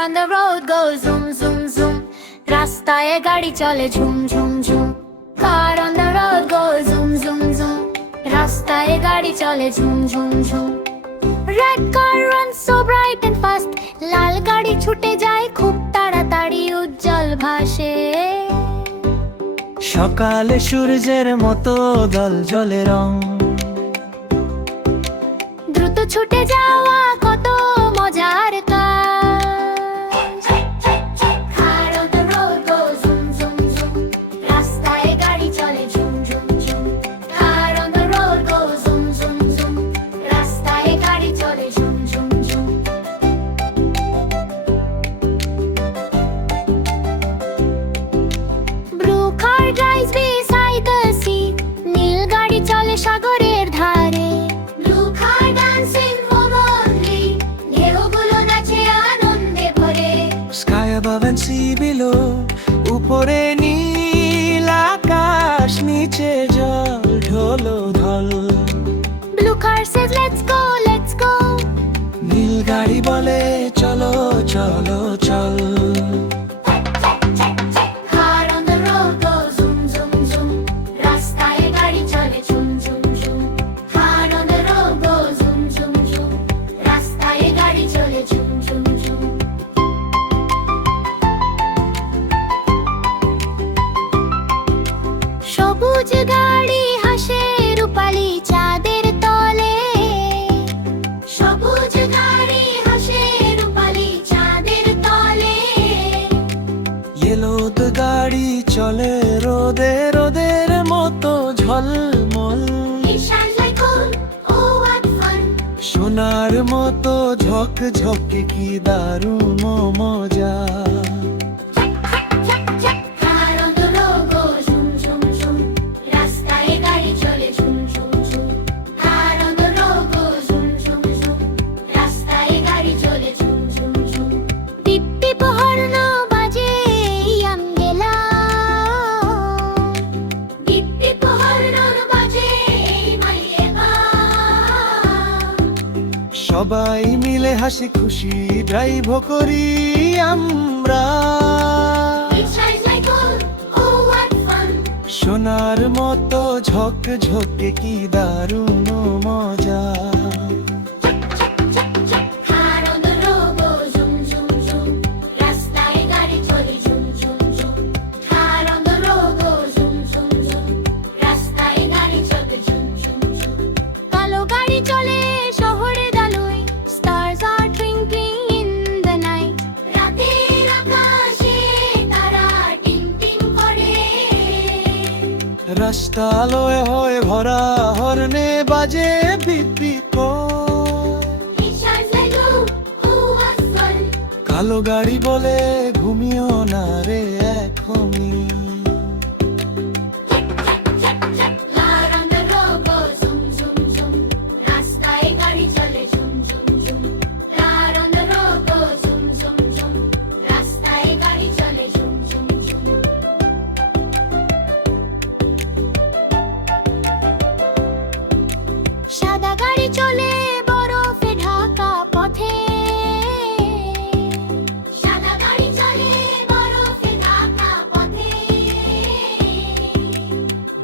on the road goes zoom zoom zoom. রাস্তায় গাড়ি চলে ঝুম ঝুম ঝুম। Car on the road goes zoom zoom zoom. রাস্তায় গাড়ি চলে ঝুম ঝুম ঝুম। Red car runs so bright and fast. লাল গাড়ি ছুটে যায় খুব তাড়াতাড়ি, উজ্জ্বল ভাসে। সকালে সূর্যের মতো দল জলে রং, দ্রুত ছুটে যাওয়া কত মজার কাজ। Car on the road goes zoom zoom zoom. রাস্তায় গাড়ি চলে ঝুম ঝুম ঝুম। Car on the road goes zoom zoom zoom. রাস্তায় গাড়ি চলে ঝুম ঝুম ঝুম। Blue car drives beside the sea. নীল গাড়ি চলে সাগরের ধারে। Blue car dancing warmly. ঢেউগুলো নাচে আনন্দে ভরে। sky above and sea below, উপরে নীল আকাশ, নিচে জল ঢোলো ঢল। Blue car says let's go let's go. নীল গাড়ি বলে চলো চলো চল। Car on the road goes zoom zoom zoom. রাস্তায় গাড়ি চলে ঝুম ঝুম ঝুম। Car on the road goes zoom zoom zoom. রাস্তায় গাড়ি চলে ঝুম ঝুম ঝুম। সবুজ গাড়ি হাসে রূপালি চাঁদের তলে। সবুজ গাড়ি হাসে রূপালি চাঁদের তলে। ইয়েলোদ গাড়ি চলে রোদে রোদের মতো ঝলমল। It shines like gold, oh what fun. সোনার মতো ঝক ঝকে কি দারুণ মজা। Car on the road goes zoom zoom zoom. রাস্তায় গাড়ি চলে ঝুম ঝুম ঝুম। Car on the road goes zoom zoom zoom. রাস্তায় গাড়ি চলে ঝুম ঝুম ঝুম। টিপ টিপ হর্ন বাজে এই আঙ্গেলা। টিপ টিপ হর্ন বাজে এই মাইয়েগা। সবাই মিলে হাসি খুশি ড্রাইভ করি আমরা। It shines like gold, oh what fun. সোনার মতো ঝক ঝকে কি দারুণ মজা। Car on the road goes zoom zoom zoom. রাস্তায় গাড়ি চলে ঝুম ঝুম ঝুম। Car on the road goes zoom zoom zoom. রাস্তায় গাড়ি চলে ঝুম ঝুম ঝুম। কালো গাড়ি চলে শহরের আলোয়। Stars are twinkling in the night. রাতের আকাশে তারা টিং টিং করে। রাস্তা আলোয় হয় ভরা, হর্নে বাজে BP It shines like gold, oh what fun. কালো গাড়ি বলে ঘুমিও না রে এখনই। Car on the road goes zoom zoom zoom. রাস্তায় গাড়ি চলে ঝুম ঝুম ঝুম। Car on the road goes zoom zoom zoom. রাস্তায় গাড়ি চলে ঝুম ঝুম ঝুম। সাদা গাড়ি চলে বরফে ঢাকা পথে। সাদা গাড়ি চলে বরফে ঢাকা পথে।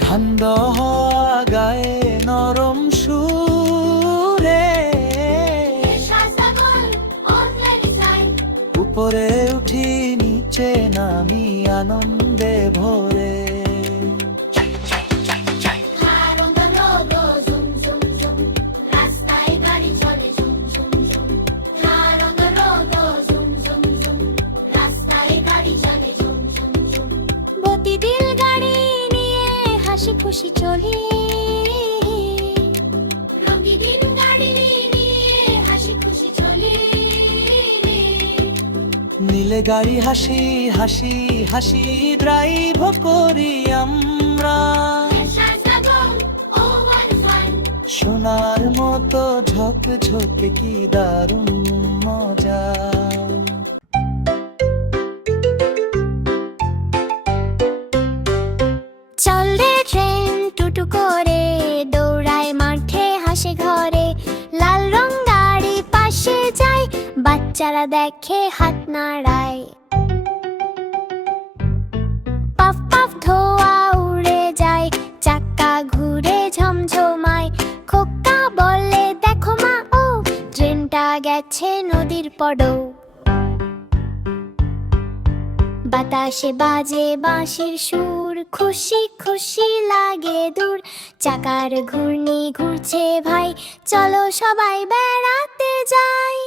ধান্দ হওয়া গায়ে নরম সুরে, উপরে উঠি নিচে নামি আনন্দে ভরে। Car on the road goes zoom zoom zoom. রাস্তায় গাড়ি চলে ঝুম ঝুম ঝুম। Car on the road goes zoom zoom zoom. রাস্তায় গাড়ি চলে ঝুম ঝুম ঝুম। প্রতিদিন গাড়ি নিয়ে হাসি খুশি চলি। প্রতিদিন গাড়ি নিয়ে হাসি খুশি চলি। নীলে গাড়ি হাসি হাসি হাসি ড্রাইভ করি আমরা। সোনার মতো ঝক ঝকে কি দারুণ মজা। চল রে ট্রেন টুটু করে দৌড়ায় মাঠে হাসে ঘরে। লাল রং গাড়ি পাশে যায়, বাচ্চা বাচ্চারা দেখে হাত নাড়ায়। পাফ পাফ ধোঁয়া উড়ে যায়, চাকা ঘুরে ঝমঝমায়। খোকা বলে দেখো মা, ও ট্রেনটা গেছে নদীর পড়ো। বাতাসে বাজে বাঁশির সুর, খুশি খুশি লাগে দূর। চাকার ঘূর্ণি ঘুরছে ভাই, চলো সবাই বেড়াতে যাই।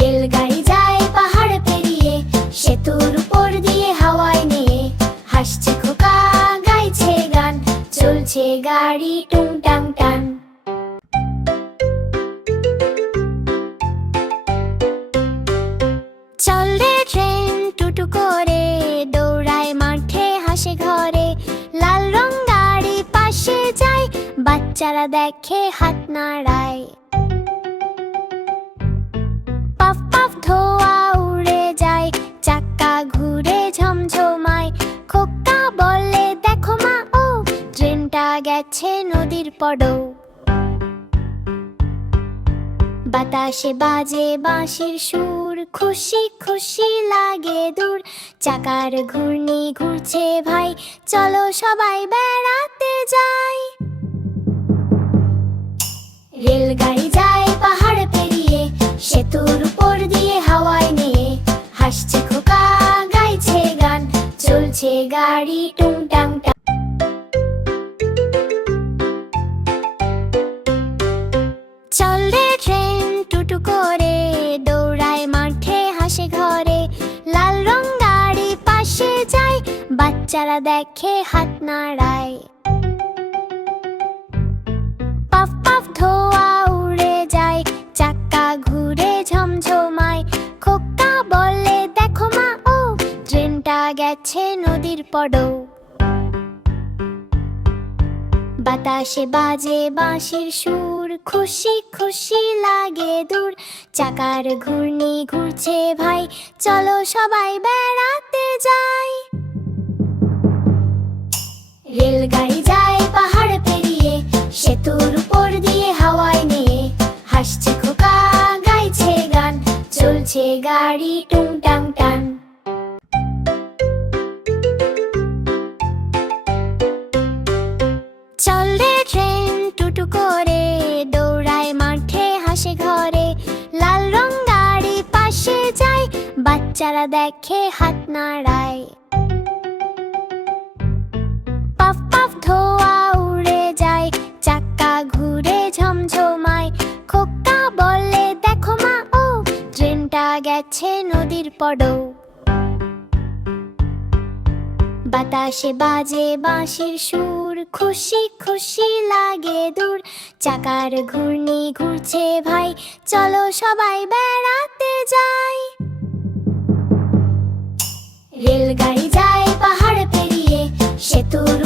রেলগাড়ি যায় পাহাড় পেরিয়ে, সেতুর উপর দিয়ে হাওয়ায় নিয়ে। হাসছে খোকা, গাইছে গান, চলছে গাড়ি টুং টাং টান। চল রে ট্রেন টুটু করে, দৌড়ায় মাঠে হাসে ঘরে। লাল রং গাড়ি পাশে যায়, বাচ্চারা দেখে হাত নাড়ায়। পাফ পাফ ধোঁয়া উড়ে যায়, চাকা ঘুরে ঝমঝমায়। খোকা বলে দেখো মা, ও ট্রেনটা গেছে নদীর পড়ো। বাতাসে বাজে বাঁশির সুর, খুশি খুশি লাগে দূর। চাকার ঘূর্ণি ঘুরছে ভাই, চলো সবাই বেড়াতে যাই। রেলগাড়ি যায় পাহাড় পেরিয়ে, সেতুর উপর দিয়ে হাওয়ায় নিয়ে। হাসছে খোকা, গাইছে গান, চলছে গাড়ি টুং টাং টাং। চল রে ট্রেন টুটু করে, দৌড়ায় মাঠে হাসে ঘরে। লাল রং গাড়ি পাশে যায়, বাচ্চারা দেখে হাত নাড়ায়। পাফ পাফ ধোঁয়া উড়ে যায়, চাকা ঘুরে ঝমঝমায়। খোকা বলে দেখো মা, ও ট্রেনটা গেছে নদীর পড়ো। বাতাসে বাজে বাঁশির সুর, খুশি খুশি লাগে দূর। চাকার ঘূর্ণি ঘুরছে ভাই, চলো সবাই বেড়াতে যাই। রেলগাড়ি যায় পাহাড় পেরিয়ে, সেতুর উপর দিয়ে হাওয়ায় নিয়ে। হাসছে খোকা, গাইছে গান, চলছে গাড়ি টুং টাং টান। চল রে ট্রেন টুটু করে, দৌড়ায় মাঠে হাসে ঘরে। লাল রং গাড়ি পাশে যায়, বাচ্চারা দেখে হাত নাড়ায়। পাফ পাফ ধোঁয়া উড়ে যায়, চাকা ঘুরে ঝমঝমায়। খোকা বলে দেখো মা, ও ট্রেনটা গেছে নদীর পড়ো। বাতাসে বাজে বাঁশির সুর, খুশি খুশি লাগে দূর। চাকার ঘূর্ণি ঘুরছে ভাই, চলো সবাই বেড়াতে যাই। রেলগাড়ি যায় পাহাড় পেরিয়ে, সেতুর